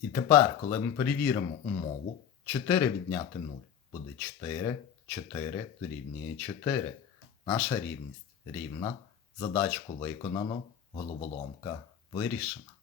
І тепер, коли ми перевіримо умову, 4 відняти 0 буде 4, 4 дорівнює 4. Наша рівність рівна. Задачку виконано, головоломка вирішена.